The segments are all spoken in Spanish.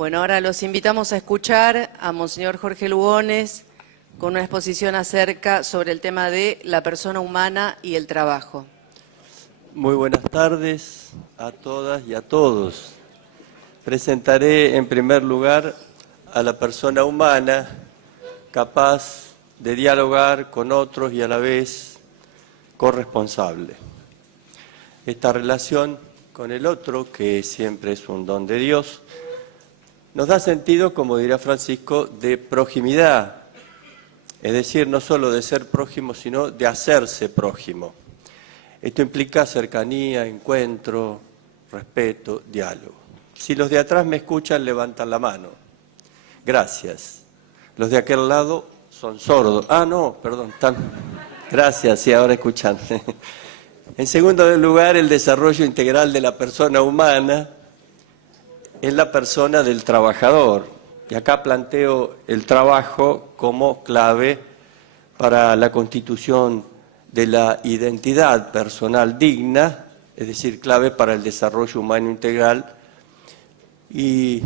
Bueno, ahora los invitamos a escuchar a Monseñor Jorge Lugones con una exposición sobre el tema de la persona humana y el trabajo. Muy buenas tardes a todas y a todos. Presentaré en primer lugar a la persona humana capaz de dialogar con otros y a la vez corresponsable. Esta relación con el otro, que siempre es un don de Dios, nos da sentido, como dirá Francisco, de proximidad, es decir, no solo de ser prójimo, sino de hacerse prójimo. Esto implica cercanía, encuentro, respeto, diálogo. Si los de atrás me escuchan, levantan la mano. Gracias. Los de aquel lado son sordos. Ah, no, perdón. Gracias, sí, ahora escuchan. En segundo lugar, el desarrollo integral de la persona humana es la persona del trabajador. Y acá planteo el trabajo como clave para la constitución de la identidad personal digna, es decir, clave para el desarrollo humano integral, y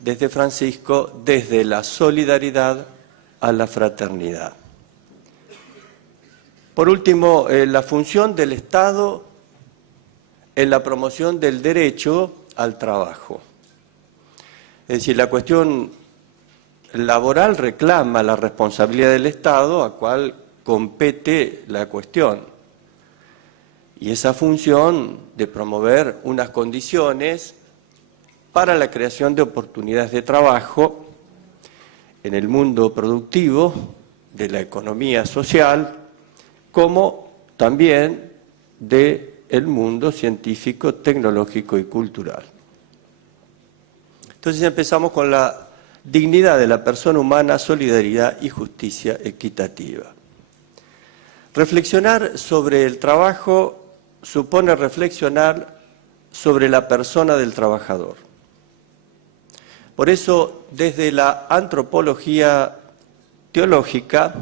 desde Francisco, desde la solidaridad a la fraternidad. Por último, la función del Estado en la promoción del derecho al trabajo. Es decir, la cuestión laboral reclama la responsabilidad del Estado, a cual compete la cuestión. Y esa función de promover unas condiciones para la creación de oportunidades de trabajo en el mundo productivo de la economía social, como también del mundo científico, tecnológico y cultural. Entonces empezamos con la dignidad de la persona humana, solidaridad y justicia equitativa. Reflexionar sobre el trabajo supone reflexionar sobre la persona del trabajador. Por eso, desde la antropología teológica,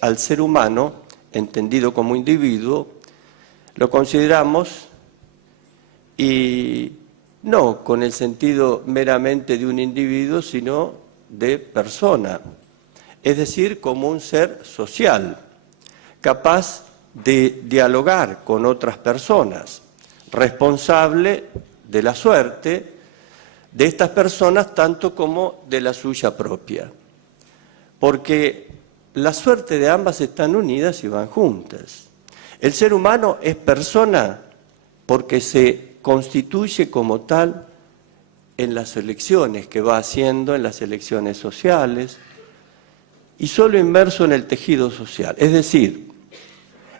al ser humano, entendido como individuo, lo consideramos, y no con el sentido meramente de un individuo, sino de persona, es decir, como un ser social, capaz de dialogar con otras personas, responsable de la suerte de estas personas tanto como de la suya propia, porque la suerte de ambas están unidas y van juntas. El ser humano es persona porque se constituye como tal en las elecciones que va haciendo, en las elecciones sociales, y solo inmerso en el tejido social, es decir,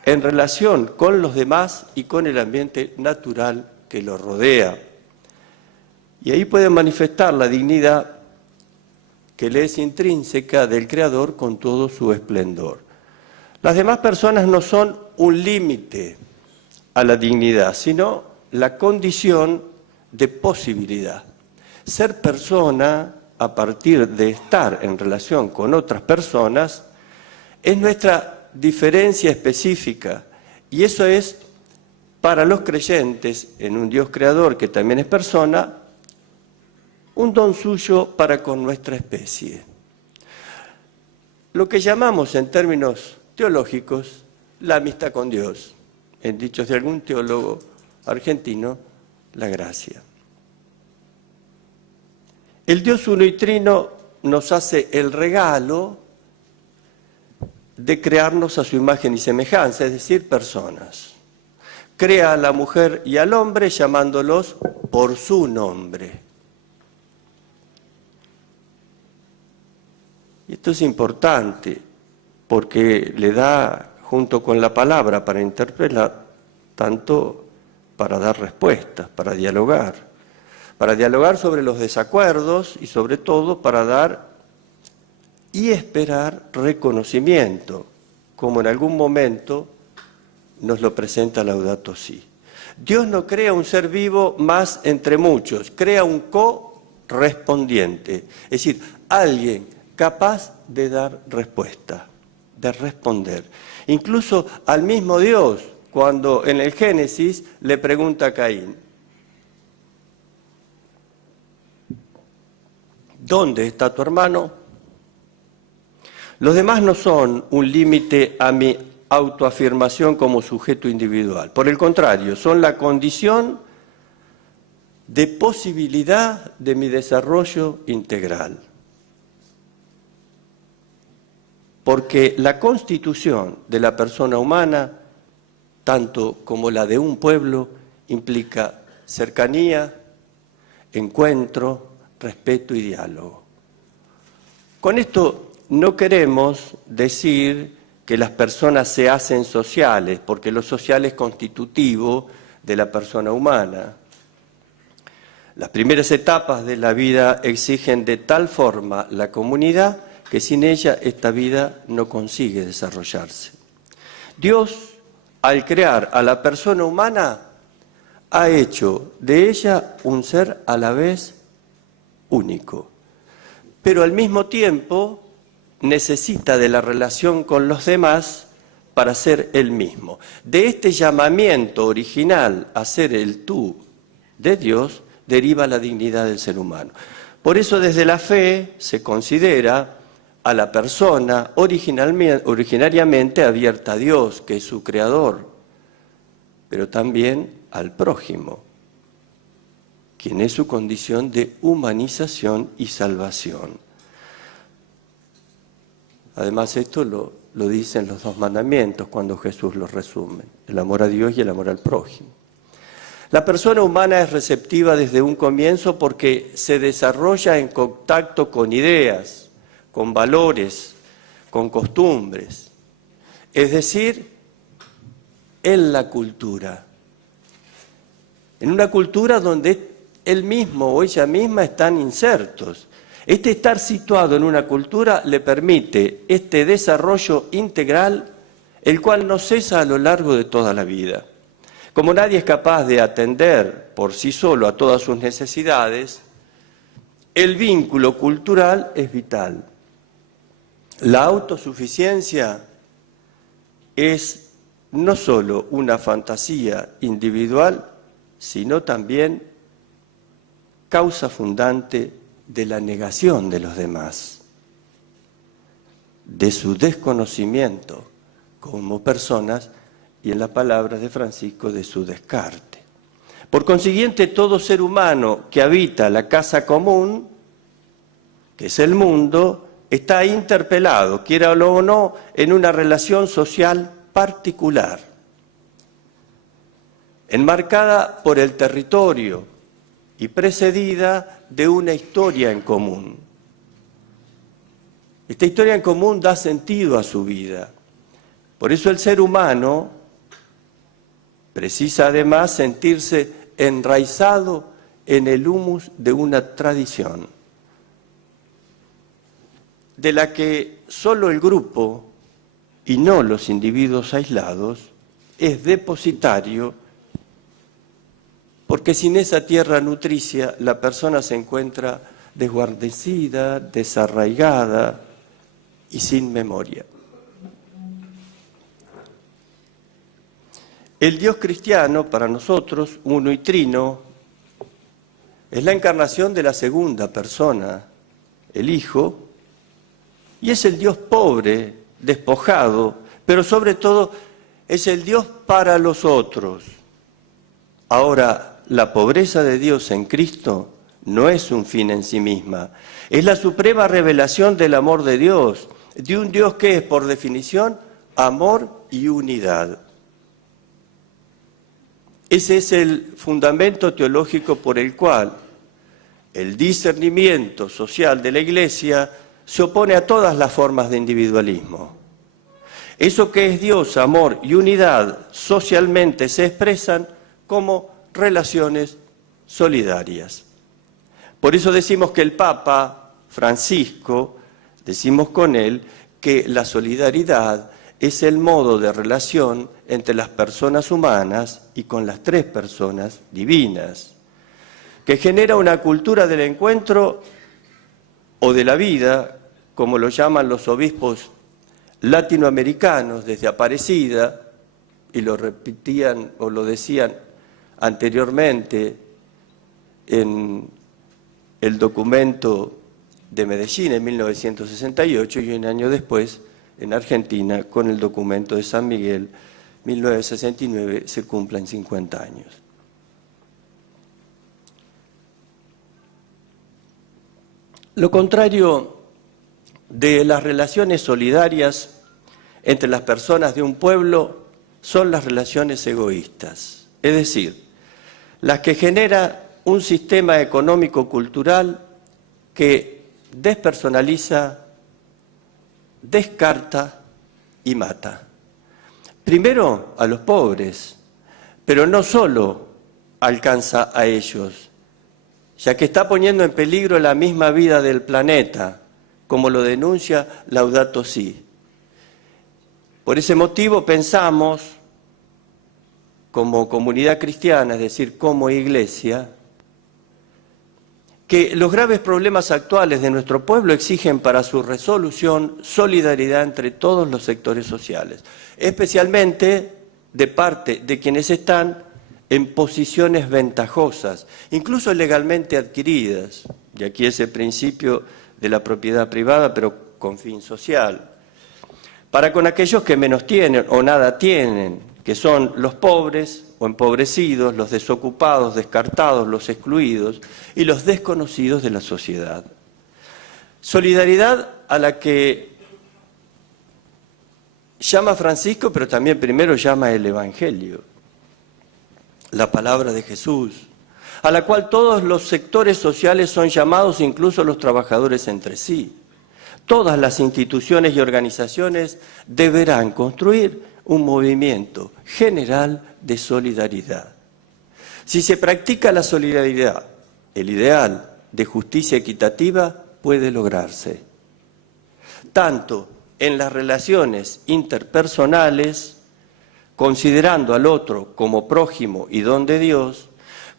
en relación con los demás y con el ambiente natural que lo rodea. Y ahí puede manifestar la dignidad que le es intrínseca del Creador con todo su esplendor. Las demás personas no son un límite a la dignidad, sino la condición de posibilidad. Ser persona, a partir de estar en relación con otras personas, es nuestra diferencia específica, y eso es, para los creyentes en un Dios creador que también es persona, un don suyo para con nuestra especie. Lo que llamamos en términos teológicos la amistad con Dios, en dichos de algún teólogo argentino, la gracia. El Dios uno y trino nos hace el regalo de crearnos a su imagen y semejanza, es decir, personas. Crea a la mujer y al hombre llamándolos por su nombre. Y esto es importante porque le da, junto con la palabra para interpretar, tanto para dar respuestas, para dialogar sobre los desacuerdos y sobre todo para dar y esperar reconocimiento, como en algún momento nos lo presenta Laudato Si. Dios no crea un ser vivo más entre muchos, crea un correspondiente, es decir, alguien capaz de dar respuesta, de responder. Incluso al mismo Dios, cuando en el Génesis le pregunta a Caín, ¿Dónde está tu hermano? Los demás no son un límite a mi autoafirmación como sujeto individual. Por el contrario, son la condición de posibilidad de mi desarrollo integral. Porque la constitución de la persona humana, tanto como la de un pueblo, implica cercanía, encuentro, respeto y diálogo. Con esto no queremos decir que las personas se hacen sociales, porque lo social es constitutivo de la persona humana. Las primeras etapas de la vida exigen de tal forma la comunidad que sin ella esta vida no consigue desarrollarse. Dios, al crear a la persona humana, ha hecho de ella un ser a la vez único, pero al mismo tiempo necesita de la relación con los demás para ser él mismo. De este llamamiento original a ser el tú de Dios deriva la dignidad del ser humano. Por eso desde la fe se considera a la persona originariamente abierta a Dios, que es su creador, pero también al prójimo, quien es su condición de humanización y salvación. Además, esto lo dicen los dos mandamientos cuando Jesús los resume, el amor a Dios y el amor al prójimo. La persona humana es receptiva desde un comienzo porque se desarrolla en contacto con ideas, con valores, con costumbres, es decir, en la cultura. En una cultura donde él mismo o ella misma están insertos. Este estar situado en una cultura le permite este desarrollo integral, el cual no cesa a lo largo de toda la vida. Como nadie es capaz de atender por sí solo a todas sus necesidades, el vínculo cultural es vital. La autosuficiencia es no solo una fantasía individual, sino también causa fundante de la negación de los demás, de su desconocimiento como personas y, en las palabras de Francisco, de su descarte. Por consiguiente, todo ser humano que habita la casa común, que es el mundo, está interpelado, quiera o no, en una relación social particular, enmarcada por el territorio y precedida de una historia en común. Esta historia en común da sentido a su vida. Por eso el ser humano precisa además sentirse enraizado en el humus de una tradición, de la que solo el grupo, y no los individuos aislados, es depositario, porque sin esa tierra nutricia la persona se encuentra desguarnecida, desarraigada y sin memoria. El Dios cristiano, para nosotros, uno y trino, es la encarnación de la segunda persona, el Hijo, y es el Dios pobre, despojado, pero sobre todo es el Dios para los otros. Ahora, la pobreza de Dios en Cristo no es un fin en sí misma, es la suprema revelación del amor de Dios, de un Dios que es, por definición, amor y unidad. Ese es el fundamento teológico por el cual el discernimiento social de la Iglesia se opone a todas las formas de individualismo. Eso que es Dios, amor y unidad, socialmente se expresan como relaciones solidarias. Por eso decimos que el Papa Francisco, decimos con él, que la solidaridad es el modo de relación entre las personas humanas y con las tres personas divinas, que genera una cultura del encuentro o de la vida, como lo llaman los obispos latinoamericanos desde Aparecida, y lo repetían o lo decían anteriormente en el documento de Medellín en 1968 y un año después en Argentina con el documento de San Miguel, 1969, se cumplen 50 años. Lo contrario de las relaciones solidarias entre las personas de un pueblo son las relaciones egoístas, es decir, las que genera un sistema económico-cultural que despersonaliza, descarta y mata. Primero a los pobres, pero no solo alcanza a ellos, ya que está poniendo en peligro la misma vida del planeta, como lo denuncia Laudato Si. Por ese motivo pensamos, como comunidad cristiana, es decir, como iglesia, que los graves problemas actuales de nuestro pueblo exigen para su resolución solidaridad entre todos los sectores sociales, especialmente de parte de quienes están en posiciones ventajosas, incluso legalmente adquiridas, y aquí es el principio de la propiedad privada, pero con fin social, para con aquellos que menos tienen o nada tienen, que son los pobres o empobrecidos, los desocupados, descartados, los excluidos y los desconocidos de la sociedad. Solidaridad a la que llama Francisco, pero también primero llama el Evangelio, la palabra de Jesús, a la cual todos los sectores sociales son llamados, incluso los trabajadores entre sí. Todas las instituciones y organizaciones deberán construir un movimiento general de solidaridad. Si se practica la solidaridad, el ideal de justicia equitativa puede lograrse, tanto en las relaciones interpersonales, considerando al otro como prójimo y don de Dios,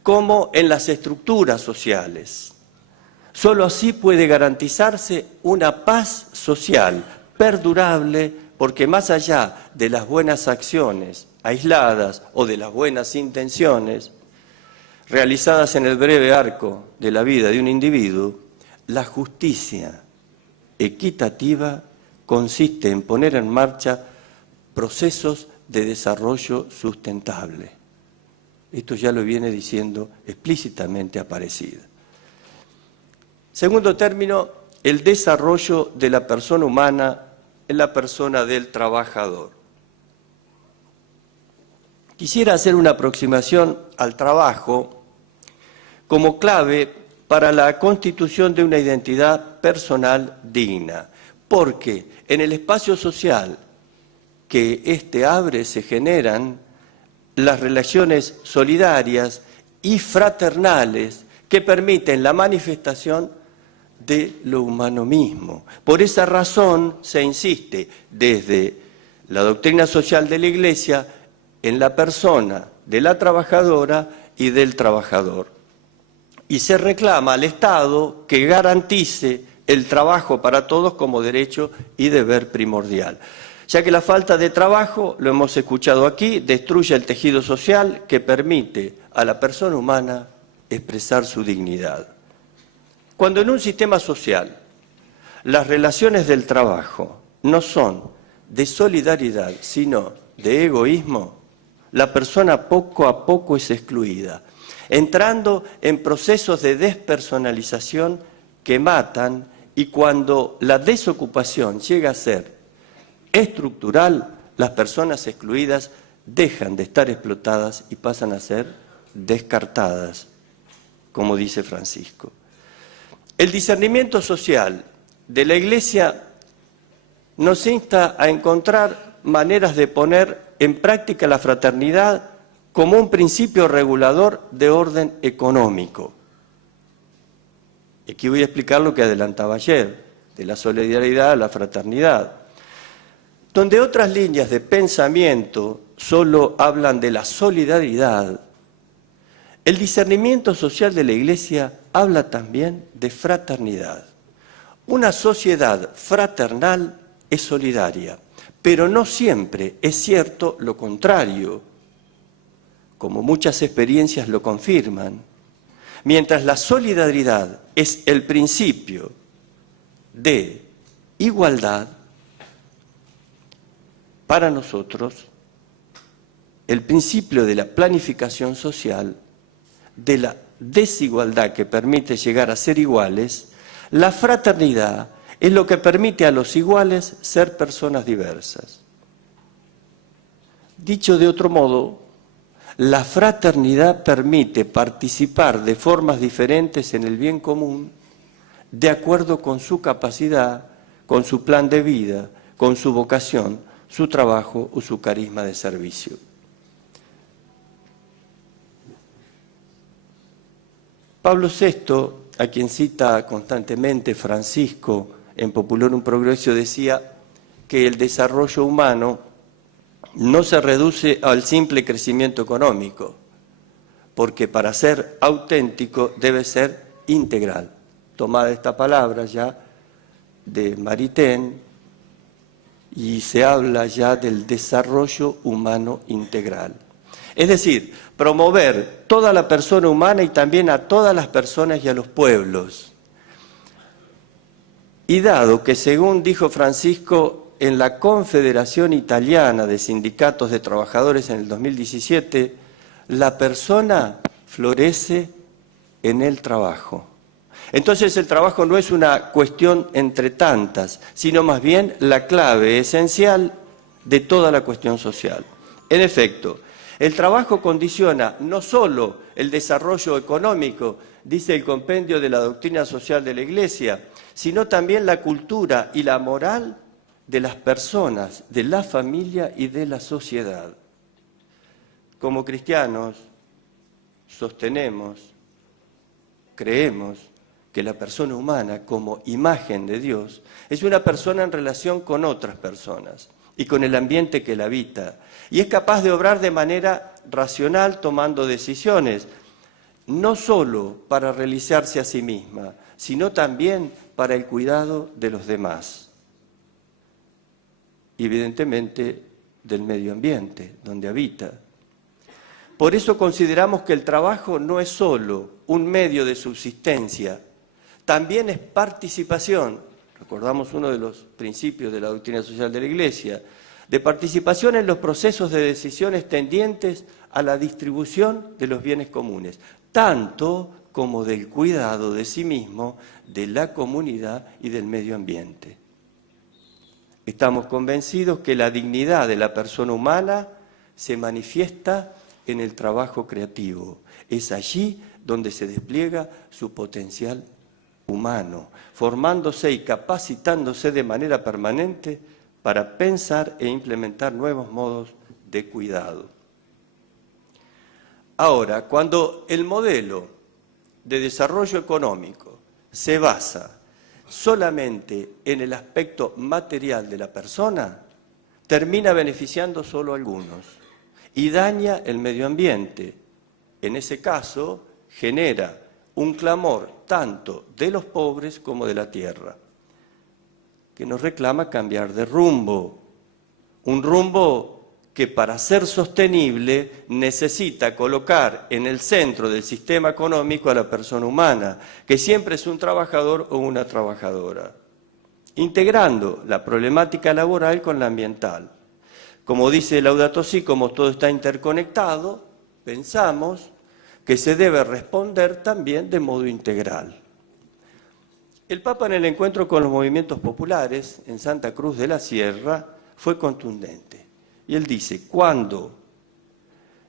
como en las estructuras sociales. Solo así puede garantizarse una paz social perdurable, porque más allá de las buenas acciones aisladas o de las buenas intenciones realizadas en el breve arco de la vida de un individuo, la justicia equitativa consiste en poner en marcha procesos de desarrollo sustentable. Esto ya lo viene diciendo explícitamente Aparecida. Segundo término, el desarrollo de la persona humana en la persona del trabajador. Quisiera hacer una aproximación al trabajo como clave para la constitución de una identidad personal digna, porque en el espacio social que éste abre se generan las relaciones solidarias y fraternales que permiten la manifestación de lo humano mismo. Por esa razón se insiste desde la doctrina social de la Iglesia en la persona de la trabajadora y del trabajador. Y se reclama al Estado que garantice el trabajo para todos como derecho y deber primordial, ya que la falta de trabajo, lo hemos escuchado aquí, destruye el tejido social que permite a la persona humana expresar su dignidad. Cuando en un sistema social las relaciones del trabajo no son de solidaridad, sino de egoísmo, la persona poco a poco es excluida, entrando en procesos de despersonalización que matan, y cuando la desocupación llega a ser estructural, las personas excluidas dejan de estar explotadas y pasan a ser descartadas, como dice Francisco. El discernimiento social de la Iglesia nos insta a encontrar maneras de poner en práctica la fraternidad como un principio regulador de orden económico. Aquí voy a explicar lo que adelantaba ayer, de la solidaridad a la fraternidad, donde otras líneas de pensamiento solo hablan de la solidaridad. El discernimiento social de la Iglesia habla también de fraternidad. Una sociedad fraternal es solidaria, pero no siempre es cierto lo contrario, como muchas experiencias lo confirman. Mientras la solidaridad es el principio de igualdad, para nosotros, el principio de la planificación social, de la desigualdad que permite llegar a ser iguales, la fraternidad es lo que permite a los iguales ser personas diversas. Dicho de otro modo, la fraternidad permite participar de formas diferentes en el bien común, de acuerdo con su capacidad, con su plan de vida, con su vocación, su trabajo o su carisma de servicio. Pablo VI, a quien cita constantemente Francisco en Populorum Progressio, decía que el desarrollo humano no se reduce al simple crecimiento económico, porque para ser auténtico debe ser integral. Tomada esta palabra ya de Maritain, y se habla ya del desarrollo humano integral. Es decir, promover toda la persona humana y también a todas las personas y a los pueblos. Y dado que, según dijo Francisco, en la Confederación Italiana de Sindicatos de Trabajadores en el 2017, la persona florece en el trabajo. Entonces el trabajo no es una cuestión entre tantas, sino más bien la clave esencial de toda la cuestión social. En efecto, el trabajo condiciona no solo el desarrollo económico, dice el compendio de la doctrina social de la Iglesia, sino también la cultura y la moral de las personas, de la familia y de la sociedad. Como cristianos, sostenemos, creemos que la persona humana, como imagen de Dios, es una persona en relación con otras personas y con el ambiente que la habita, y es capaz de obrar de manera racional tomando decisiones, no solo para realizarse a sí misma, sino también para el cuidado de los demás. Evidentemente, del medio ambiente donde habita. Por eso consideramos que el trabajo no es solo un medio de subsistencia, también es participación. Recordamos uno de los principios de la doctrina social de la Iglesia, de participación en los procesos de decisiones tendientes a la distribución de los bienes comunes, tanto como del cuidado de sí mismo, de la comunidad y del medio ambiente. Estamos convencidos que la dignidad de la persona humana se manifiesta en el trabajo creativo. Es allí donde se despliega su potencial humano, formándose y capacitándose de manera permanente para pensar e implementar nuevos modos de cuidado. Ahora, cuando el modelo de desarrollo económico se basa solamente en el aspecto material de la persona, termina beneficiando solo a algunos y daña el medio ambiente. En ese caso, genera un clamor tanto de los pobres como de la tierra, que nos reclama cambiar de rumbo, un rumbo que para ser sostenible necesita colocar en el centro del sistema económico a la persona humana, que siempre es un trabajador o una trabajadora, integrando la problemática laboral con la ambiental. Como dice Laudato Si, como todo está interconectado, pensamos que se debe responder también de modo integral. El Papa, en el encuentro con los movimientos populares en Santa Cruz de la Sierra, fue contundente. Y él dice: cuando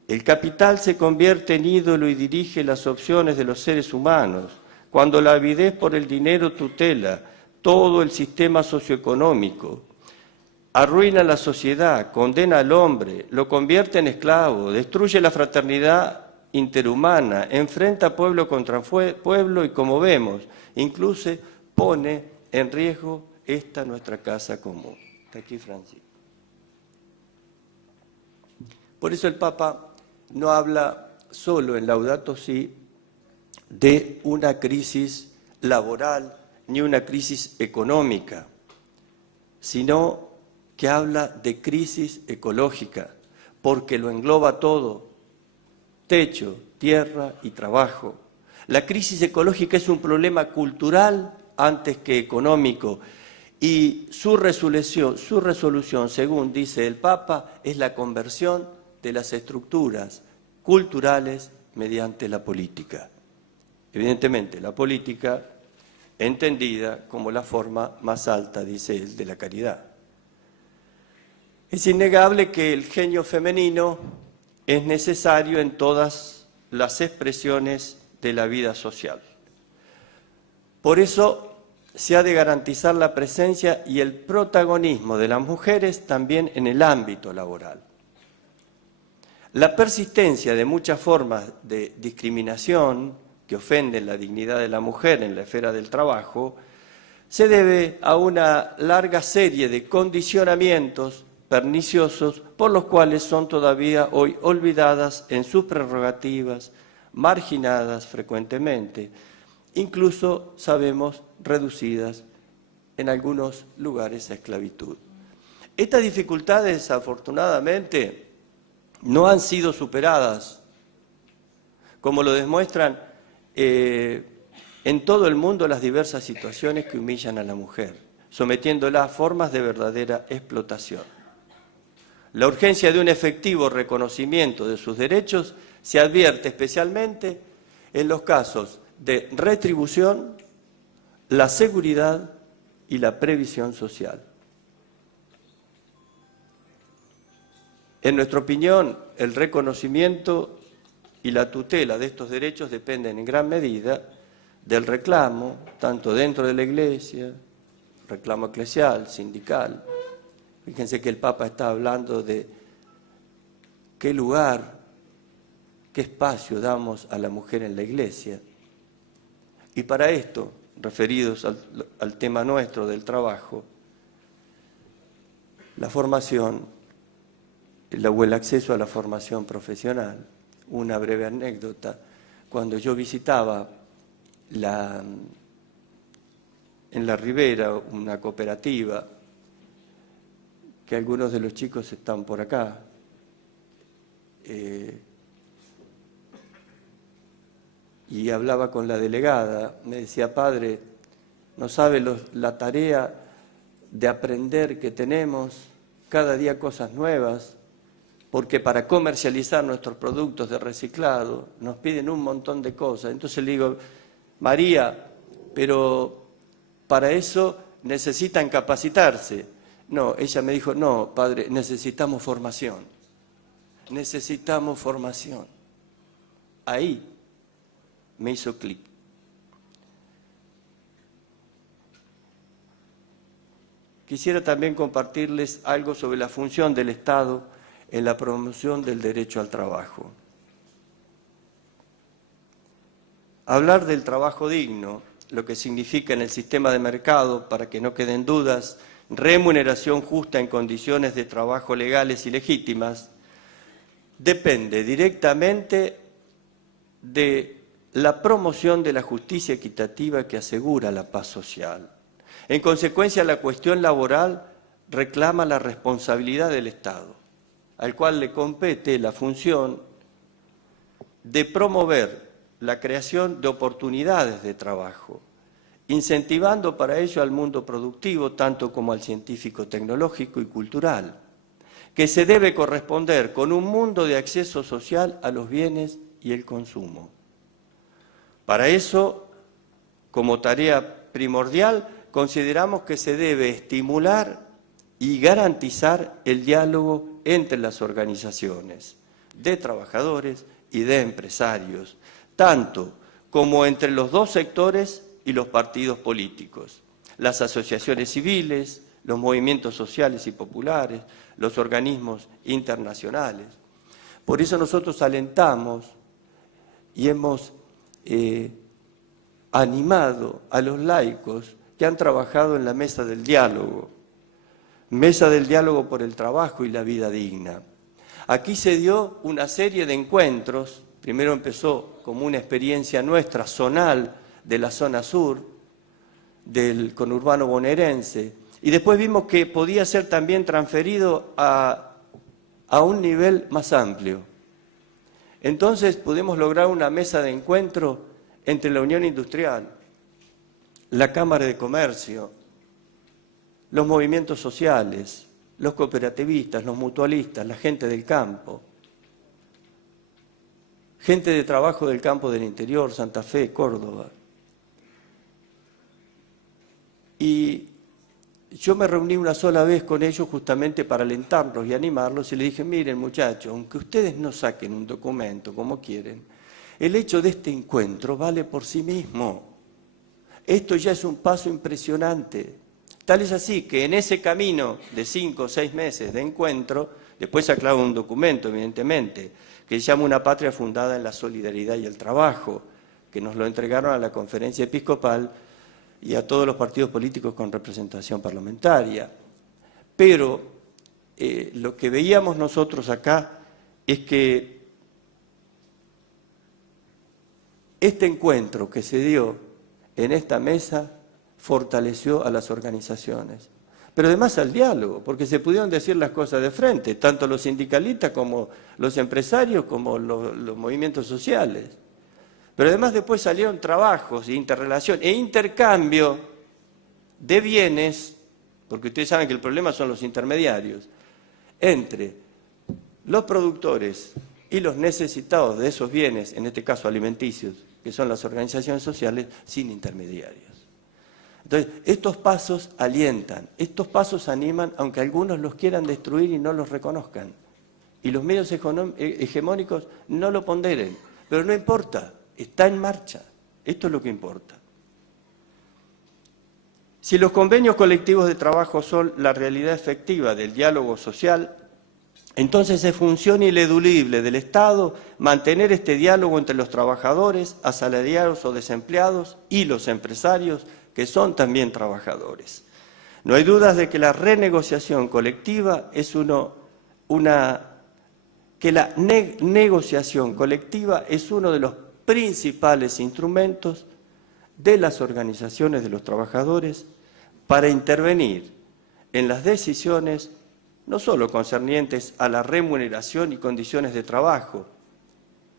el capital se convierte en ídolo y dirige las opciones de los seres humanos, cuando la avidez por el dinero tutela todo el sistema socioeconómico, arruina la sociedad, condena al hombre, lo convierte en esclavo, destruye la fraternidad interhumana, enfrenta pueblo contra pueblo y, como vemos, incluso pone en riesgo esta nuestra casa común. Está aquí Francisco. Por eso el Papa no habla solo en Laudato Si de una crisis laboral ni una crisis económica, sino que habla de crisis ecológica, porque lo engloba todo: techo, tierra y trabajo. La crisis ecológica es un problema cultural antes que económico, y su resolución, según dice el Papa, es la conversión de las estructuras culturales mediante la política. Evidentemente, la política entendida como la forma más alta, dice él, de la caridad. Es innegable que el genio femenino es necesario en todas las expresiones de la vida social. Por eso se ha de garantizar la presencia y el protagonismo de las mujeres también en el ámbito laboral. La persistencia de muchas formas de discriminación que ofenden la dignidad de la mujer en la esfera del trabajo se debe a una larga serie de condicionamientos perniciosos por los cuales son todavía hoy olvidadas en sus prerrogativas, marginadas frecuentemente, incluso, sabemos, reducidas en algunos lugares a esclavitud. Estas dificultades, desafortunadamente, no han sido superadas, como lo demuestran en todo el mundo las diversas situaciones que humillan a la mujer, sometiéndola a formas de verdadera explotación. La urgencia de un efectivo reconocimiento de sus derechos se advierte especialmente en los casos de retribución, la seguridad y la previsión social. En nuestra opinión, el reconocimiento y la tutela de estos derechos dependen en gran medida del reclamo, tanto dentro de la Iglesia, reclamo eclesial, sindical. Fíjense que el Papa está hablando de qué lugar, qué espacio damos a la mujer en la Iglesia. Y para esto, referidos al tema nuestro del trabajo, la formación, o el acceso a la formación profesional. Una breve anécdota: cuando yo visitaba en la Ribera una cooperativa, que algunos de los chicos están por acá, y hablaba con la delegada, me decía: padre, no sabe la tarea de aprender que tenemos, cada día cosas nuevas, porque para comercializar nuestros productos de reciclado nos piden un montón de cosas. Entonces le digo: María, pero para eso necesitan capacitarse. No, ella me dijo: no, padre, necesitamos formación. Necesitamos formación. Ahí me hizo clic. Quisiera también compartirles algo sobre la función del Estado en la promoción del derecho al trabajo. Hablar del trabajo digno, lo que significa en el sistema de mercado, para que no queden dudas, remuneración justa en condiciones de trabajo legales y legítimas, depende directamente de la promoción de la justicia equitativa que asegura la paz social. En consecuencia, la cuestión laboral reclama la responsabilidad del Estado, al cual le compete la función de promover la creación de oportunidades de trabajo, incentivando para ello al mundo productivo, tanto como al científico, tecnológico y cultural, que se debe corresponder con un mundo de acceso social a los bienes y el consumo. Para eso, como tarea primordial, consideramos que se debe estimular y garantizar el diálogo entre las organizaciones de trabajadores y de empresarios, tanto como entre los dos sectores y los partidos políticos, las asociaciones civiles, los movimientos sociales y populares, los organismos internacionales. Por eso nosotros alentamos y hemos animado a los laicos que han trabajado en la mesa del diálogo por el trabajo y la vida digna. Aquí se dio una serie de encuentros. Primero empezó como una experiencia nuestra, zonal, de la zona sur, del conurbano bonaerense, y después vimos que podía ser también transferido a un nivel más amplio. Entonces pudimos lograr una mesa de encuentro entre la Unión Industrial, la Cámara de Comercio, los movimientos sociales, los cooperativistas, los mutualistas, la gente del campo, gente de trabajo del campo del interior, Santa Fe, Córdoba. Y yo me reuní una sola vez con ellos justamente para alentarlos y animarlos y les dije, miren muchachos, aunque ustedes no saquen un documento como quieren, el hecho de este encuentro vale por sí mismo. Esto ya es un paso impresionante. Tal es así que en ese camino de 5 o 6 meses de encuentro, después se aclara un documento, evidentemente, que se llama Una patria fundada en la solidaridad y el trabajo, que nos lo entregaron a la Conferencia Episcopal y a todos los partidos políticos con representación parlamentaria. Pero lo que veíamos nosotros acá es que este encuentro que se dio en esta mesa fortaleció a las organizaciones, pero además al diálogo, porque se pudieron decir las cosas de frente, tanto los sindicalistas como los empresarios, como los movimientos sociales. Pero además después salieron trabajos, interrelación e intercambio de bienes, porque ustedes saben que el problema son los intermediarios, entre los productores y los necesitados de esos bienes, en este caso alimenticios, que son las organizaciones sociales, sin intermediarios. Entonces, estos pasos alientan, estos pasos animan, aunque algunos los quieran destruir y no los reconozcan. Y los medios hegemónicos no lo ponderen, pero no importa, está en marcha. Esto es lo que importa. Si los convenios colectivos de trabajo son la realidad efectiva del diálogo social, entonces es función ineludible del Estado mantener este diálogo entre los trabajadores, asalariados o desempleados y los empresarios, que son también trabajadores. No hay dudas de que la renegociación colectiva es negociación colectiva es uno de los principales instrumentos de las organizaciones de los trabajadores para intervenir en las decisiones no solo concernientes a la remuneración y condiciones de trabajo,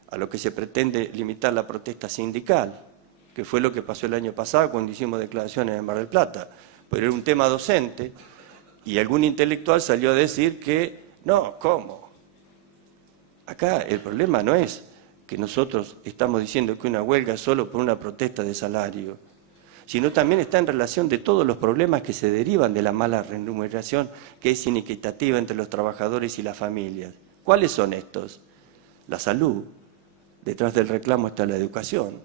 a lo que se pretende limitar la protesta sindical, que fue lo que pasó el año pasado cuando hicimos declaraciones en Mar del Plata, pero era un tema docente y algún intelectual salió a decir que no, ¿cómo? Acá el problema no es que nosotros estamos diciendo que una huelga es solo por una protesta de salario, sino también está en relación de todos los problemas que se derivan de la mala remuneración que es inequitativa entre los trabajadores y las familias. ¿Cuáles son estos? La salud, detrás del reclamo está la educación,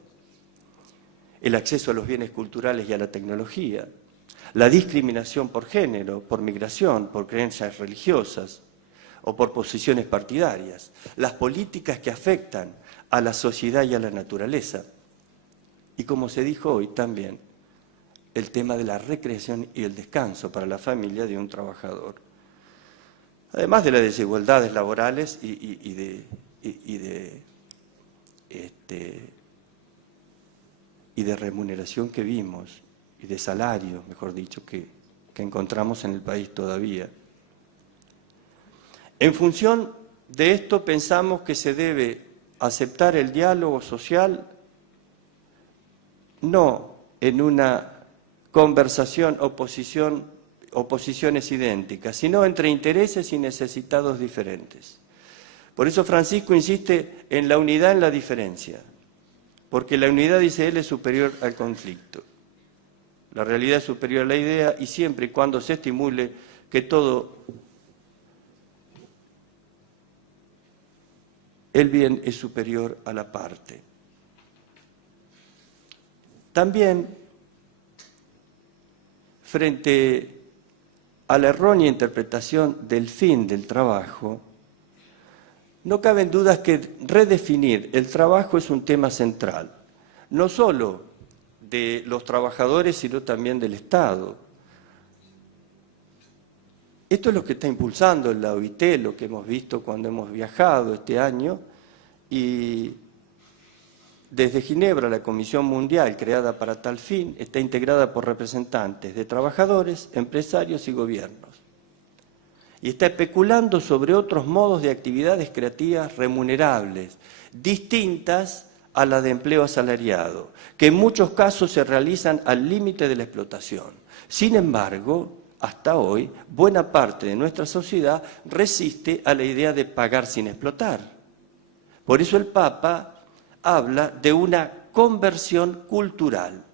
el acceso a los bienes culturales y a la tecnología, la discriminación por género, por migración, por creencias religiosas o por posiciones partidarias, las políticas que afectan a la sociedad y a la naturaleza. Y como se dijo hoy también, el tema de la recreación y el descanso para la familia de un trabajador. Además de las desigualdades laborales y de remuneración que vimos, y de salario, mejor dicho, que encontramos en el país todavía. En función de esto pensamos que se debe aceptar el diálogo social no en una conversación, oposiciones idénticas, sino entre intereses y necesitados diferentes. Por eso Francisco insiste en la unidad en la diferencia, porque la unidad, dice él, es superior al conflicto. La realidad es superior a la idea y siempre y cuando se estimule que todo el bien es superior a la parte. También, frente a la errónea interpretación del fin del trabajo, no caben dudas que redefinir el trabajo es un tema central, no solo de los trabajadores, sino también del Estado. Esto es lo que está impulsando la OIT, lo que hemos visto cuando hemos viajado este año, y desde Ginebra la Comisión Mundial, creada para tal fin, está integrada por representantes de trabajadores, empresarios y gobiernos. Y está especulando sobre otros modos de actividades creativas remunerables, distintas a la de empleo asalariado, que en muchos casos se realizan al límite de la explotación. Sin embargo, hasta hoy, buena parte de nuestra sociedad resiste a la idea de pagar sin explotar. Por eso el Papa habla de una conversión cultural.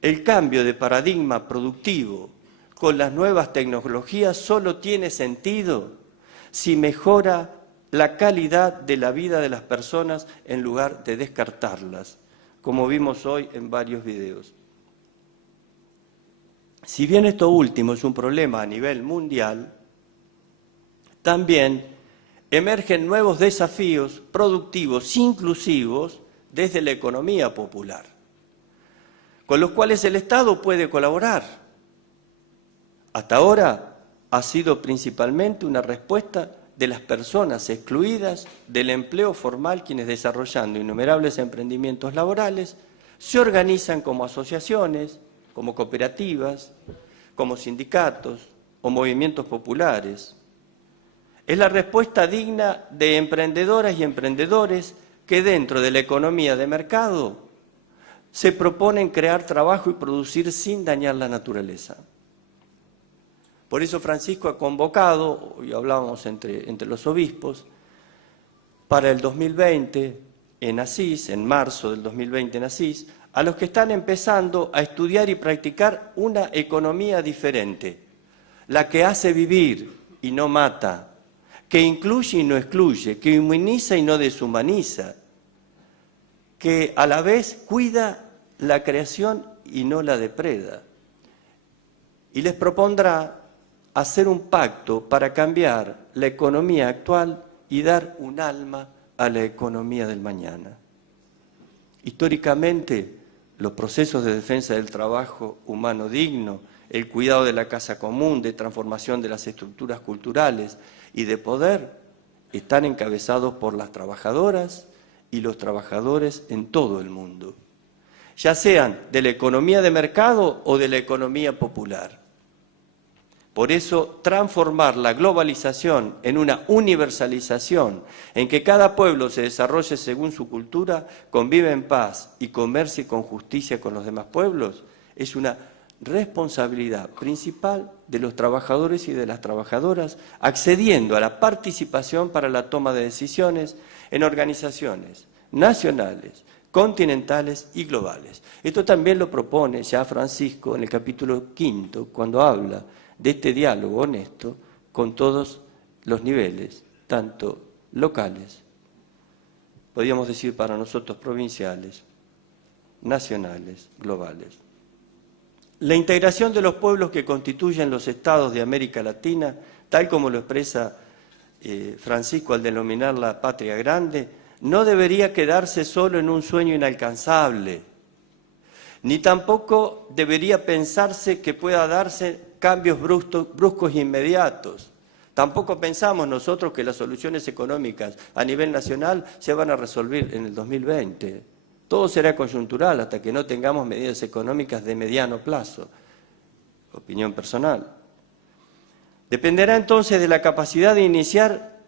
El cambio de paradigma productivo con las nuevas tecnologías solo tiene sentido si mejora la calidad de la vida de las personas en lugar de descartarlas, como vimos hoy en varios videos. Si bien esto último es un problema a nivel mundial, también emergen nuevos desafíos productivos inclusivos desde la economía popular, con los cuales el Estado puede colaborar. Hasta ahora ha sido principalmente una respuesta de las personas excluidas del empleo formal, quienes desarrollando innumerables emprendimientos laborales se organizan como asociaciones, como cooperativas, como sindicatos o movimientos populares. Es la respuesta digna de emprendedoras y emprendedores que dentro de la economía de mercado se proponen crear trabajo y producir sin dañar la naturaleza. Por eso Francisco ha convocado, hoy hablábamos entre los obispos, para el 2020 en Asís, en marzo del 2020 en Asís, a los que están empezando a estudiar y practicar una economía diferente, la que hace vivir y no mata, que incluye y no excluye, que humaniza y no deshumaniza, que a la vez cuida la creación y no la depreda. Y les propondrá hacer un pacto para cambiar la economía actual y dar un alma a la economía del mañana. Históricamente, los procesos de defensa del trabajo humano digno, el cuidado de la casa común, de transformación de las estructuras culturales y de poder, están encabezados por las trabajadoras y los trabajadores en todo el mundo, ya sean de la economía de mercado o de la economía popular. Por eso, transformar la globalización en una universalización, en que cada pueblo se desarrolle según su cultura, convive en paz y comercie con justicia con los demás pueblos, es una responsabilidad principal de los trabajadores y de las trabajadoras, accediendo a la participación para la toma de decisiones en organizaciones nacionales, continentales y globales. Esto también lo propone ya Francisco en el capítulo 5, cuando habla de este diálogo honesto con todos los niveles, tanto locales, podríamos decir para nosotros provinciales, nacionales, globales. La integración de los pueblos que constituyen los estados de América Latina, tal como lo expresa Francisco al denominar la patria grande, no debería quedarse solo en un sueño inalcanzable, ni tampoco debería pensarse que pueda darse cambios bruscos e inmediatos. Tampoco pensamos nosotros que las soluciones económicas a nivel nacional se van a resolver en el 2020. Todo será coyuntural hasta que no tengamos medidas económicas de mediano plazo. Opinión personal. Dependerá entonces de la capacidad de iniciar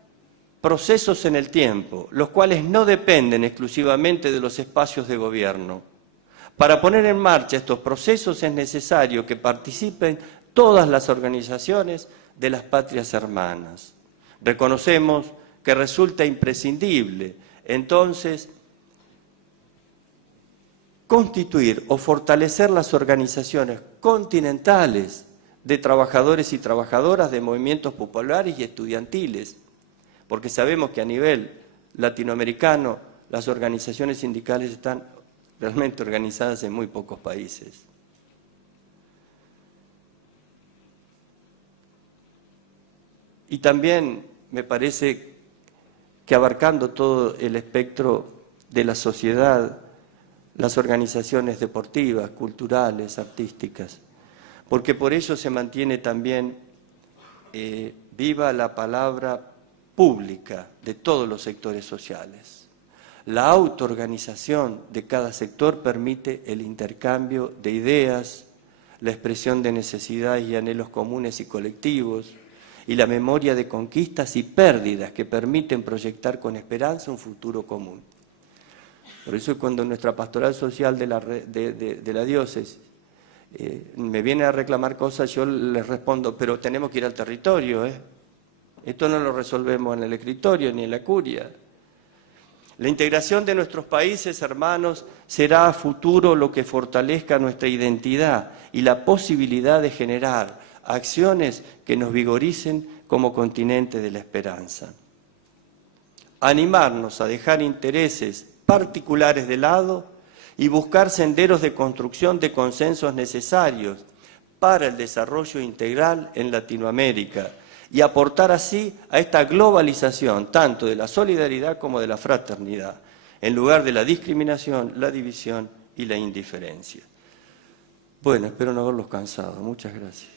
procesos en el tiempo, los cuales no dependen exclusivamente de los espacios de gobierno. Para poner en marcha estos procesos es necesario que participen todas las organizaciones de las patrias hermanas. Reconocemos que resulta imprescindible, entonces, constituir o fortalecer las organizaciones continentales de trabajadores y trabajadoras de movimientos populares y estudiantiles, porque sabemos que a nivel latinoamericano las organizaciones sindicales están realmente organizadas en muy pocos países. Y también me parece que abarcando todo el espectro de la sociedad, las organizaciones deportivas, culturales, artísticas, porque por ello se mantiene también viva la palabra pública de todos los sectores sociales. La autoorganización de cada sector permite el intercambio de ideas, la expresión de necesidades y anhelos comunes y colectivos, y la memoria de conquistas y pérdidas que permiten proyectar con esperanza un futuro común. Por eso cuando nuestra pastoral social de la diócesis me viene a reclamar cosas, yo les respondo, pero tenemos que ir al territorio, ¿eh? Esto no lo resolvemos en el escritorio ni en la curia. La integración de nuestros países hermanos será a futuro lo que fortalezca nuestra identidad y la posibilidad de generar acciones que nos vigoricen como continente de la esperanza. Animarnos a dejar intereses particulares de lado y buscar senderos de construcción de consensos necesarios para el desarrollo integral en Latinoamérica y aportar así a esta globalización tanto de la solidaridad como de la fraternidad, en lugar de la discriminación, la división y la indiferencia. Bueno, espero no haberlos cansado. Muchas gracias.